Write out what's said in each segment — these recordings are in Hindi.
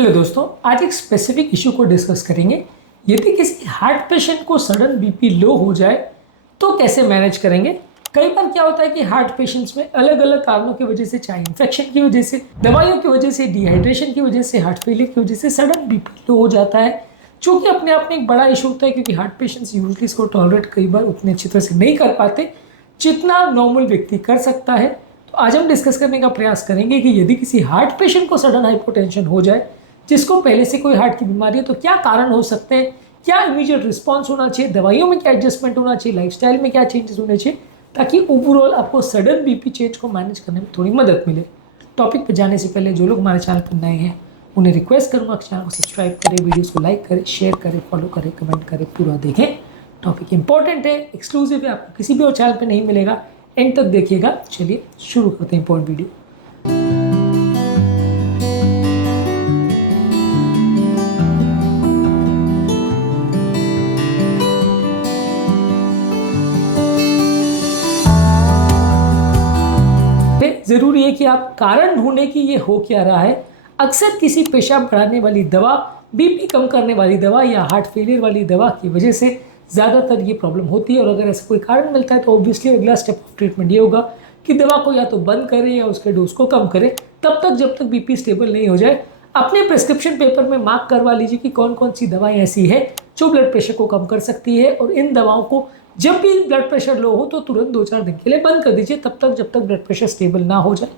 हेलो दोस्तों, आज एक स्पेसिफिक इशू को डिस्कस करेंगे। यदि किसी हार्ट पेशेंट को सडन बीपी लो हो जाए तो कैसे मैनेज करेंगे। कई बार क्या होता है कि हार्ट पेशेंट्स में अलग अलग कारणों की वजह से, चाहे इन्फेक्शन की वजह से, दवाइयों की वजह से, डिहाइड्रेशन की वजह से, हार्ट फेलियर की वजह से सडन बीपी लो हो जाता है, जो कि अपने आप में एक बड़ा इशू होता है क्योंकि हार्ट पेशेंट्स यूजली इसको टॉलरेट कई बार उतने अच्छी तरह से नहीं कर पाते जितना नॉर्मल व्यक्ति कर सकता है। तो आज हम डिस्कस करने का प्रयास करेंगे कि यदि किसी हार्ट पेशेंट को सडन हाइपोटेंशन हो जाए, जिसको पहले से कोई हार्ट की बीमारी है, तो क्या कारण हो सकते हैं, क्या इमीडिएट रिस्पॉन्स होना चाहिए, दवाइयों में क्या एडजस्टमेंट होना चाहिए, लाइफस्टाइल में क्या चेंजेस होने चाहिए, ताकि ओवरऑल आपको सडन बीपी चेंज को मैनेज करने में थोड़ी मदद मिले। टॉपिक पे जाने से पहले जो लोग हमारे चैनल पर नए हैं उन्हें रिक्वेस्ट करूँगा कि चैनल को सब्सक्राइब करें, वीडियोज़ को लाइक करें, शेयर करें, फॉलो करें, कमेंट करें, पूरा देखें। टॉपिक इंपॉर्टेंट है, एक्सक्लूसिव है, आपको किसी भी और चैनल पर नहीं मिलेगा। एंड तक देखिएगा। चलिए शुरू करते हैं इंपॉर्टेंट वीडियो। जरूरी है कि आप कारण ढूंढें कि ये हो क्या रहा है। अक्सर किसी पेशाब बढ़ाने वाली दवा, बीपी कम करने वाली दवा या हार्ट फेलियर वाली दवा की वजह से ज़्यादातर ये प्रॉब्लम होती है। और अगर ऐसा कोई कारण मिलता है तो ऑब्वियसली अगला स्टेप ऑफ ट्रीटमेंट ये होगा कि दवा को या तो बंद करें या उसके डोज को कम करें, तब तक जब तक बीपी स्टेबल नहीं हो जाए। अपने प्रिस्क्रिप्शन पेपर में मार्क करवा लीजिए कि कौन कौन सी दवाएं ऐसी है जो ब्लड प्रेशर को कम कर सकती है, और इन दवाओं को जब भी ब्लड प्रेशर लो हो तो तुरंत 2-4 दिन के लिए बंद कर दीजिए, तब तक जब तक ब्लड प्रेशर स्टेबल ना हो जाए।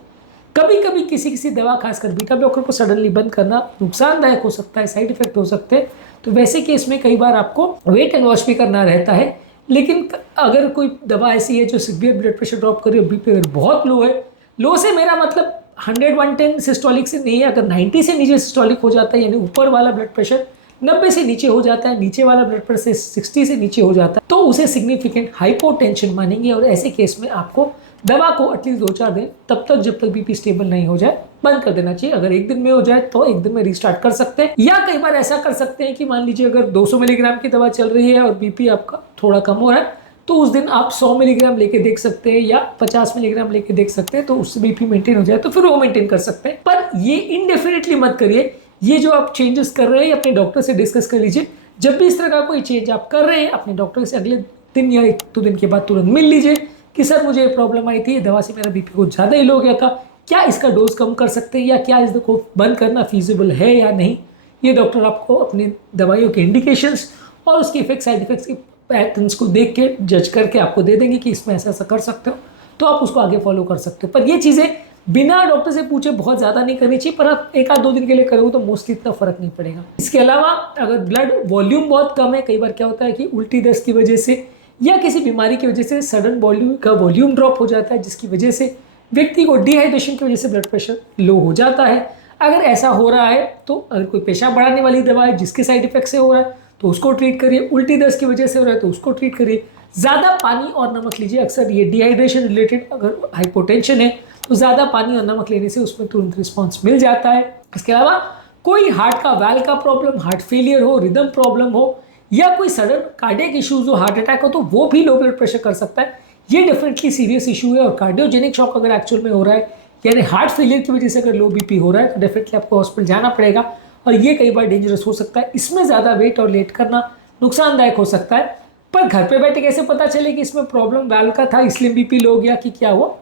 कभी कभी किसी दवा, खासकर बीटा ब्लॉकर को सडनली बंद करना नुकसानदायक हो सकता है, साइड इफेक्ट हो सकते हैं। तो वैसे केस में कई बार आपको वेट एंड वॉच भी करना रहता है। लेकिन अगर कोई दवा ऐसी है जो सीवियर ब्लड प्रेशर ड्रॉप करे और बीपी अगर बहुत लो है, लो से मेरा मतलब 100-110 सिस्टोलिक से नहीं है, अगर 90 से नीचे सिस्टोलिक हो जाता है, यानी ऊपर वाला ब्लड प्रेशर 90 से नीचे हो जाता है, नीचे वाला ब्लड प्रेशर 60 से नीचे हो जाता है, तो उसे सिग्निफिकेंट हाइपोटेंशन मानेंगे। और ऐसे केस में आपको दवा को एटलीस्ट 2-4 दिन, तब तक जब तक बीपी स्टेबल नहीं हो जाए, बंद कर देना चाहिए। अगर एक दिन में हो जाए तो एक दिन में रिस्टार्ट कर सकते हैं, या कई बार ऐसा कर सकते हैं कि मान लीजिए अगर 200 मिलीग्राम की दवा चल रही है और बीपी आपका थोड़ा कम हो रहा है, तो उस दिन आप 100 मिलीग्राम लेके देख सकते हैं या 50 मिलीग्राम लेके देख सकते हैं। तो उससे बीपी मेंटेन हो जाए तो फिर वो मेंटेन कर सकते हैं। पर ये इनडेफिनेटली मत करिए। ये जो आप चेंजेस कर रहे हैं अपने डॉक्टर से डिस्कस कर लीजिए। जब भी इस तरह का कोई चेंज आप कर रहे हैं, अपने डॉक्टर से अगले दिन या 1-2 दिन के बाद तुरंत मिल लीजिए कि सर मुझे प्रॉब्लम आई थी, दवा से मेरा बीपी कुछ ज़्यादा ही लो गया था, क्या इसका डोज कम कर सकते हैं या क्या इसको बंद करना फीजिबल है या नहीं। ये डॉक्टर आपको अपनी दवाइयों के इंडिकेशंस और उसके इफेक्ट, साइड इफेक्ट्स के पैटर्न्स को देख के, जज करके आपको दे देंगे कि इसमें ऐसा ऐसा कर सकते हो, तो आप उसको आगे फॉलो कर सकते हो। पर ये चीज़ें बिना डॉक्टर से पूछे बहुत ज़्यादा नहीं करनी चाहिए, पर आप 1-2 दिन के लिए करोगे तो मोस्टली इतना फर्क नहीं पड़ेगा। इसके अलावा अगर ब्लड वॉल्यूम बहुत कम है, कई बार क्या होता है कि उल्टी दस्त की वजह से या किसी बीमारी की वजह से सडन वॉल्यूम का वॉल्यूम ड्रॉप हो जाता है, जिसकी वजह से व्यक्ति को डिहाइड्रेशन की वजह से ब्लड प्रेशर लो हो जाता है। अगर ऐसा हो रहा है तो अगर कोई पेशाब बढ़ाने वाली दवा है जिसके साइड इफेक्ट से हो रहा है तो उसको ट्रीट करिए, उल्टी दस्त की वजह से हो रहा है तो उसको ट्रीट करिए। ज़्यादा पानी और नमक लीजिए। अक्सर ये डिहाइड्रेशन रिलेटेड अगर हाइपोटेंशन है तो ज़्यादा पानी और नमक लेने से उसमें तुरंत रिस्पॉन्स मिल जाता है। इसके अलावा कोई हार्ट का वाल्व का प्रॉब्लम, हार्ट फेलियर हो, रिदम प्रॉब्लम हो, या कोई सडन कार्डियक इश्यूज हो, हार्ट अटैक हो, तो वो भी लो ब्लड प्रेशर कर सकता है। ये डेफिनेटली सीरियस इशू है। और कार्डियोजेनिक शॉक अगर एक्चुअल में हो रहा है, यानी हार्ट फेलियर की वजह से अगर लो बीपी हो रहा है, तो डेफिनेटली आपको हॉस्पिटल जाना पड़ेगा, और ये कई बार डेंजरस हो सकता है। इसमें ज़्यादा वेट और लेट करना नुकसानदायक हो सकता है। पर घर पे बैठे कैसे पता चले कि इसमें प्रॉब्लम वाल्व का था इसलिए बीपी लो गया कि क्या हुआ।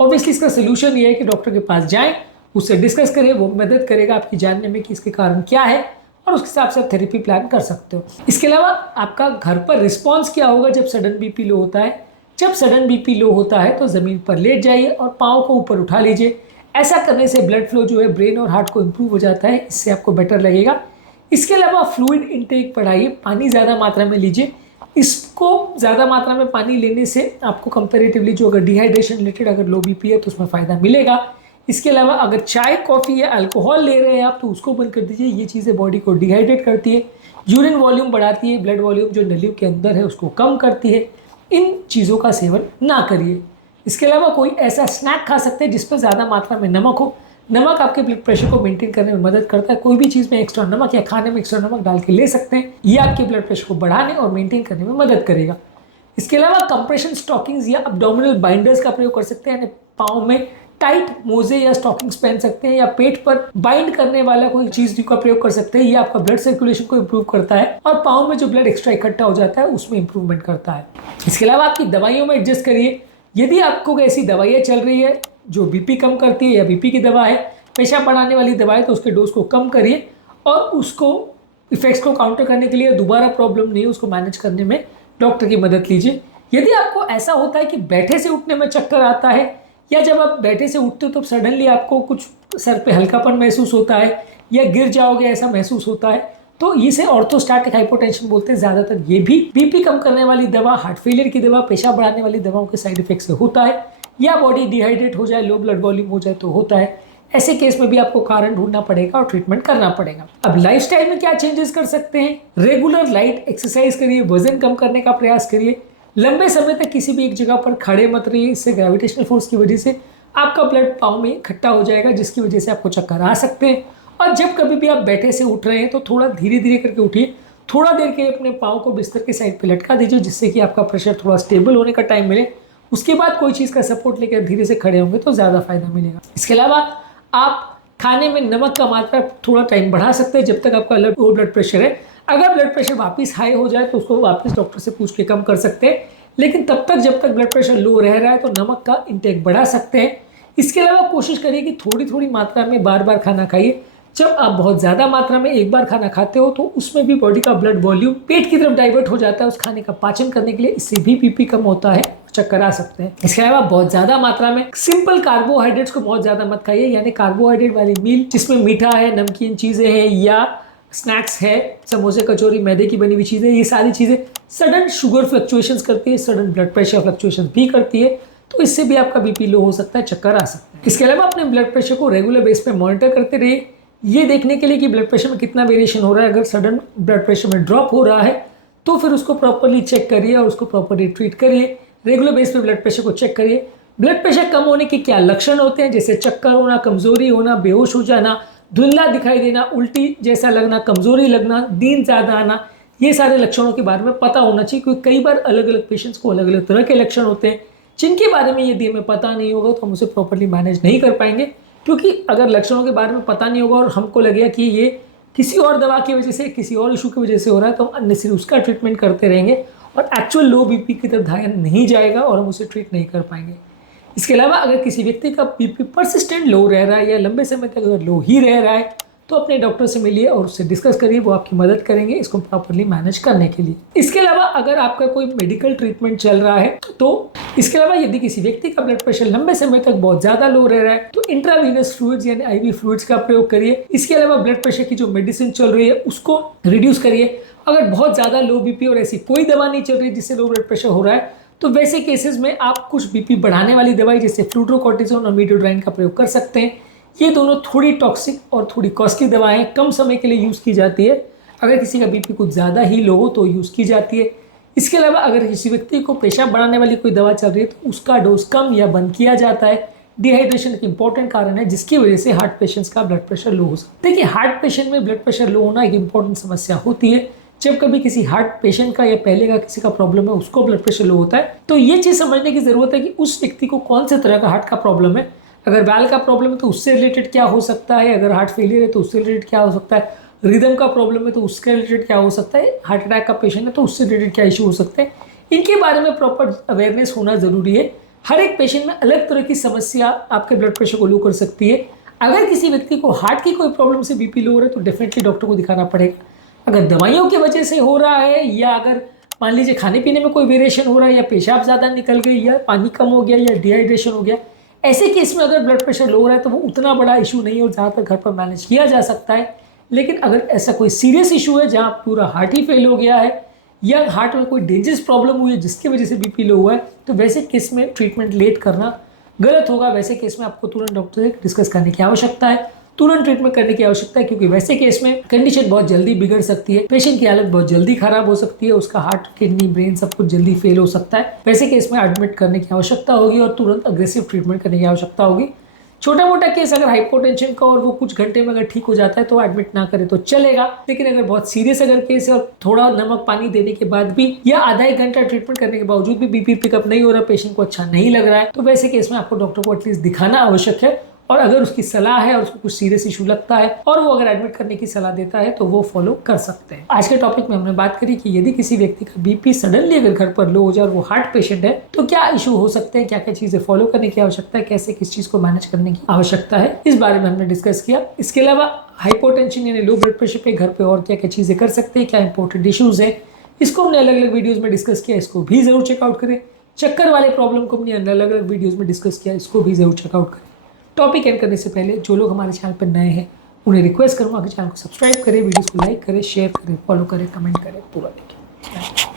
ऑब्वियसली इसका सोल्यूशन ये है कि डॉक्टर के पास जाएं, उससे डिस्कस करें, वो मदद करेगा आपकी जानने में कि इसके कारण क्या है, और उसके हिसाब से आप थेरेपी प्लान कर सकते हो। इसके अलावा आपका घर पर रिस्पॉन्स क्या होगा जब सडन बीपी लो होता है। जब सडन बीपी लो होता है तो ज़मीन पर लेट जाइए और पाँव को ऊपर उठा लीजिए। ऐसा करने से ब्लड फ्लो जो है ब्रेन और हार्ट को इम्प्रूव हो जाता है, इससे आपको बेटर लगेगा। इसके अलावा फ्लूइड इंटेक बढ़ाइए, पानी ज़्यादा मात्रा में लीजिए। इसको ज़्यादा मात्रा में पानी लेने से आपको कंपेरेटिवली जो अगर डिहाइड्रेशन रिलेटेड अगर लो बीपी है तो उसमें फ़ायदा मिलेगा। इसके अलावा अगर चाय, कॉफ़ी या अल्कोहल ले रहे हैं आप तो उसको बंद कर दीजिए। ये चीज़ें बॉडी को डिहाइड्रेट करती है, यूरिन वॉल्यूम बढ़ाती है, ब्लड वॉल्यूम जो नलियों के अंदर है उसको कम करती है। इन चीज़ों का सेवन ना करिए। इसके अलावा कोई ऐसा स्नैक खा सकते हैं जिसमें ज़्यादा मात्रा में नमक हो। नमक आपके ब्लड प्रेशर को मेंटेन करने में मदद करता है। कोई भी चीज़ में एक्स्ट्रा नमक या खाने में एक्स्ट्रा नमक डाल के ले सकते हैं, ये आपके ब्लड प्रेशर को बढ़ाने और मेंटेन करने में मदद करेगा। इसके अलावा कंप्रेशन स्टॉकिंग्स या अब्डोमिनल बाइंडर्स का प्रयोग कर सकते हैं, यानी पाँव में टाइट मोजे या स्टॉकिंग्स पहन सकते हैं, या पेट पर बाइंड करने वाला कोई चीज का प्रयोग कर सकते हैं। ये आपका ब्लड सर्कुलेशन को इंप्रूव करता है और पाँव में जो ब्लड एक्स्ट्रा इकट्ठा हो जाता है उसमें इंप्रूवमेंट करता है। इसके अलावा आपकी दवाइयों में एडजस्ट करिए। यदि आपको ऐसी दवाइयाँ चल रही है जो बीपी कम करती है या बीपी की दवा है, पेशाब बढ़ाने वाली दवा है, तो उसके डोज को कम करिए और उसको इफेक्ट्स को काउंटर करने के लिए, दोबारा प्रॉब्लम नहीं उसको मैनेज करने में डॉक्टर की मदद लीजिए। यदि आपको ऐसा होता है कि बैठे से उठने में चक्कर आता है, या जब आप बैठे से उठते हो तो सडनली आपको कुछ सर पे हल्कापन महसूस होता है या गिर जाओगे ऐसा महसूस होता है, तो इसे ऑर्थोस्टैटिक हाइपोटेंशन बोलते हैं। ज़्यादातर ये भी बीपी कम करने वाली दवा, हार्ट फेलियर की दवा, पेशाब बढ़ाने वाली दवाओं के साइड इफेक्ट से होता है, या बॉडी डिहाइड्रेट हो जाए, लो ब्लड वॉल्यूम हो जाए तो होता है। ऐसे केस में भी आपको कारण ढूंढना पड़ेगा और ट्रीटमेंट करना पड़ेगा। अब लाइफस्टाइल में क्या चेंजेस कर सकते हैं? रेगुलर लाइट एक्सरसाइज करिए, वजन कम करने का प्रयास करिए, लंबे समय तक किसी भी एक जगह पर खड़े मत रहिए। इससे ग्रेविटेशनल फोर्स की वजह से आपका ब्लड पाँव में इकट्ठा हो जाएगा, जिसकी वजह से आपको चक्कर आ सकते हैं। और जब कभी भी आप बैठे से उठ रहे हैं तो थोड़ा धीरे धीरे करके उठिए। थोड़ा देर के अपने पाँव को बिस्तर के साइड पे लटका दीजिए, जिससे कि आपका प्रेशर थोड़ा स्टेबल होने का टाइम मिले। उसके बाद कोई चीज़ का सपोर्ट लेकर धीरे से खड़े होंगे तो ज़्यादा फायदा मिलेगा। इसके अलावा आप खाने में नमक का मात्रा थोड़ा टाइम बढ़ा सकते हैं जब तक आपका लो ब्लड प्रेशर है। अगर ब्लड प्रेशर वापस हाई हो जाए तो उसको वापस डॉक्टर से पूछ के कम कर सकते हैं, लेकिन तब तक जब तक ब्लड प्रेशर लो रह रहा है तो नमक का इंटेक बढ़ा सकते हैं। इसके अलावा कोशिश करिए कि थोड़ी थोड़ी मात्रा में बार बार खाना खाइए। जब आप बहुत ज़्यादा मात्रा में एक बार खाना खाते हो तो उसमें भी बॉडी का ब्लड वॉल्यूम पेट की तरफ डाइवर्ट हो जाता है उस खाने का पाचन करने के लिए। इससे भी बीपी कम होता है, चक्कर आ सकते हैं। इसके अलावा बहुत ज़्यादा मात्रा में सिंपल कार्बोहाइड्रेट्स को बहुत ज़्यादा मत खाइए, यानी कार्बोहाइड्रेट वाली मील जिसमें मीठा है, नमकीन चीज़ें हैं या स्नैक्स है, समोसे, कचौरी, मैदे की बनी हुई चीज़ें, ये सारी चीज़ें सडन शुगर फ्लक्चुएशंस करती है, सडन ब्लड प्रेशर फ्लक्चुएशंस भी करती है, तो इससे भी आपका बीपी लो हो सकता है, चक्कर आ सकता है। इसके अलावा अपने ब्लड प्रेशर को रेगुलर बेस पे मॉनिटर करते रहिए, ये देखने के लिए कि ब्लड प्रेशर में कितना वेरिएशन हो रहा है। अगर सडन ब्लड प्रेशर में ड्रॉप हो रहा है तो फिर उसको प्रॉपरली चेक करिए और उसको प्रॉपरली ट्रीट करिए। रेगुलर बेस पे ब्लड प्रेशर को चेक करिए। ब्लड प्रेशर कम होने के क्या लक्षण होते हैं, जैसे चक्कर होना, कमजोरी होना, बेहोश हो जाना, धुंधला दिखाई देना, उल्टी जैसा लगना, कमजोरी लगना, नींद ज़्यादा आना, ये सारे लक्षणों के बारे में पता होना चाहिए, क्योंकि कई बार अलग अलग पेशेंट्स को अलग अलग तरह के लक्षण होते हैं जिनके बारे में यदि हमें पता नहीं होगा तो हम उसे प्रॉपरली मैनेज नहीं कर पाएंगे। क्योंकि अगर लक्षणों के बारे में पता नहीं होगा और हमको लगेगा कि ये किसी और दवा की वजह से, किसी और इशू की वजह से हो रहा है, तो हम अननेसेसरी उसका ट्रीटमेंट करते रहेंगे और एक्चुअल लो बीपी की तरफ ध्यान नहीं जाएगा और हम उसे ट्रीट नहीं कर पाएंगे। इसके अलावा अगर किसी व्यक्ति का बीपी परसिस्टेंट लो रह रहा है या लंबे समय तक अगर लो ही रह रहा है तो अपने डॉक्टर से मिलिए और उससे डिस्कस करिए, वो आपकी मदद करेंगे इसको प्रॉपरली मैनेज करने के लिए। इसके अलावा अगर आपका कोई मेडिकल ट्रीटमेंट चल रहा है तो इसके अलावा यदि किसी व्यक्ति का ब्लड प्रेशर लंबे समय तक बहुत ज्यादा लो रह रहा है तो इंट्रावीनस फ्लूइड्स यानी आईवी फ्लूइड्स का प्रयोग करिए। इसके अलावा ब्लड प्रेशर की जो मेडिसिन चल रही है उसको रिड्यूस करिए। अगर बहुत ज्यादा लो बीपी और ऐसी कोई दवा नहीं चल रही जिससे लो ब्लड प्रेशर हो रहा है तो वैसे केसेस में आप कुछ बीपी बढ़ाने वाली दवाई जैसे फ्लूट्रोकॉर्टिसोन और मीडोड्राइन का प्रयोग कर सकते हैं। ये दोनों थोड़ी टॉक्सिक और थोड़ी कॉस्टली दवाएं कम समय के लिए यूज़ की जाती है। अगर किसी का बीपी कुछ ज़्यादा ही लो हो तो यूज़ की जाती है। इसके अलावा अगर किसी व्यक्ति को पेशाब बढ़ाने वाली कोई दवा चल रही है तो उसका डोज कम या बंद किया जाता है। डिहाइड्रेशन एक इंपॉर्टेंट कारण है जिसकी वजह से हार्ट पेशेंट्स का ब्लड प्रेशर लो हो सकता है। देखिए, हार्ट पेशेंट में ब्लड प्रेशर लो होना एक इंपॉर्टेंट समस्या होती है। जब कभी किसी हार्ट पेशेंट का या पहले का किसी का प्रॉब्लम है उसको ब्लड प्रेशर लो होता है तो ये चीज़ समझने की ज़रूरत है कि उस व्यक्ति को कौन से तरह का हार्ट का प्रॉब्लम है। अगर बैल का प्रॉब्लम है तो उससे रिलेटेड क्या हो सकता है, अगर हार्ट फेलियर है तो उससे रिलेटेड क्या हो सकता है, रिदम का प्रॉब्लम है तो उसके रिलेटेड क्या हो सकता है, हार्ट अटैक का पेशेंट है तो उससे रिलेटेड क्या इशू हो सकते हैं, इनके बारे में प्रॉपर अवेयरनेस होना ज़रूरी है। हर एक पेशेंट में अलग तरह की समस्या आपके ब्लड प्रेशर को लो कर सकती है। अगर किसी व्यक्ति को हार्ट की कोई प्रॉब्लम से बीपी लो हो रहा है तो डेफिनेटली डॉक्टर को दिखाना पड़ेगा। अगर दवाइयों की वजह से हो रहा है या अगर मान लीजिए खाने पीने में कोई वेरिएशन हो रहा है या पेशाब ज़्यादा निकल गई या पानी कम हो गया या डिहाइड्रेशन हो गया, ऐसे केस में अगर ब्लड प्रेशर लो हो रहा है तो वो उतना बड़ा इशू नहीं है और ज़्यादातर घर पर मैनेज किया जा सकता है। लेकिन अगर ऐसा कोई सीरियस इशू है जहाँ पूरा हार्ट ही फेल हो गया है या हार्ट में कोई डेंजरस प्रॉब्लम हुई है जिसकी वजह से बीपी लो हुआ है तो वैसे केस में ट्रीटमेंट लेट करना गलत होगा। वैसे केस में आपको तुरंत डॉक्टर से डिस्कस करने की आवश्यकता है, तुरंत ट्रीटमेंट करने की आवश्यकता है, क्योंकि वैसे केस में कंडीशन बहुत जल्दी बिगड़ सकती है, पेशेंट की हालत बहुत जल्दी खराब हो सकती है, उसका हार्ट, किडनी, ब्रेन सब कुछ जल्दी फेल हो सकता है। वैसे केस में एडमिट करने की आवश्यकता होगी और तुरंत अग्रेसिव ट्रीटमेंट करने की आवश्यकता होगी। छोटा मोटा केस अगर हाइपोटेंशन का और वो कुछ घंटे में अगर ठीक हो जाता है तो एडमिट ना करे तो चलेगा, लेकिन अगर बहुत सीरियस अगर केस है और थोड़ा नमक पानी देने के बाद भी या आधा एक घंटा ट्रीटमेंट करने के बावजूद भी बीपी पिकअप नहीं हो रहा, पेशेंट को अच्छा नहीं लग रहा है, तो वैसे केस में आपको डॉक्टर को एटलीस्ट दिखाना आवश्यक है। और अगर उसकी सलाह है और उसको कुछ सीरियस इशू लगता है और वो अगर एडमिट करने की सलाह देता है तो वो फॉलो कर सकते हैं। आज के टॉपिक में हमने बात करी कि यदि किसी व्यक्ति का बीपी सडनली अगर घर पर लो हो जाए और वो हार्ट पेशेंट है तो क्या इशू हो सकते हैं, क्या क्या चीजें फॉलो करने की आवश्यकता है, कैसे किस चीज को मैनेज करने की आवश्यकता है, इस बारे में हमने डिस्कस किया। इसके अलावा हाइपोटेंशन यानी लो ब्लड प्रेशर पे घर पे और क्या क्या चीजें कर सकते हैं, क्या इंपॉर्टेंट इश्यूज है, इसको हमने अलग अलग वीडियोज में डिस्कस किया, इसको भी जरूर चेकआउट करें। चक्कर वाले प्रॉब्लम को हमने अलग अलग वीडियोज में डिस्कस किया, इसको भी जरूर चेकआउट करें। टॉपिक एंड करने से पहले जो लोग हमारे चैनल पर नए हैं उन्हें रिक्वेस्ट करूंगा कि चैनल को सब्सक्राइब करें, वीडियोस को लाइक करें, शेयर करें, फॉलो करें, कमेंट करें, पूरा देखें।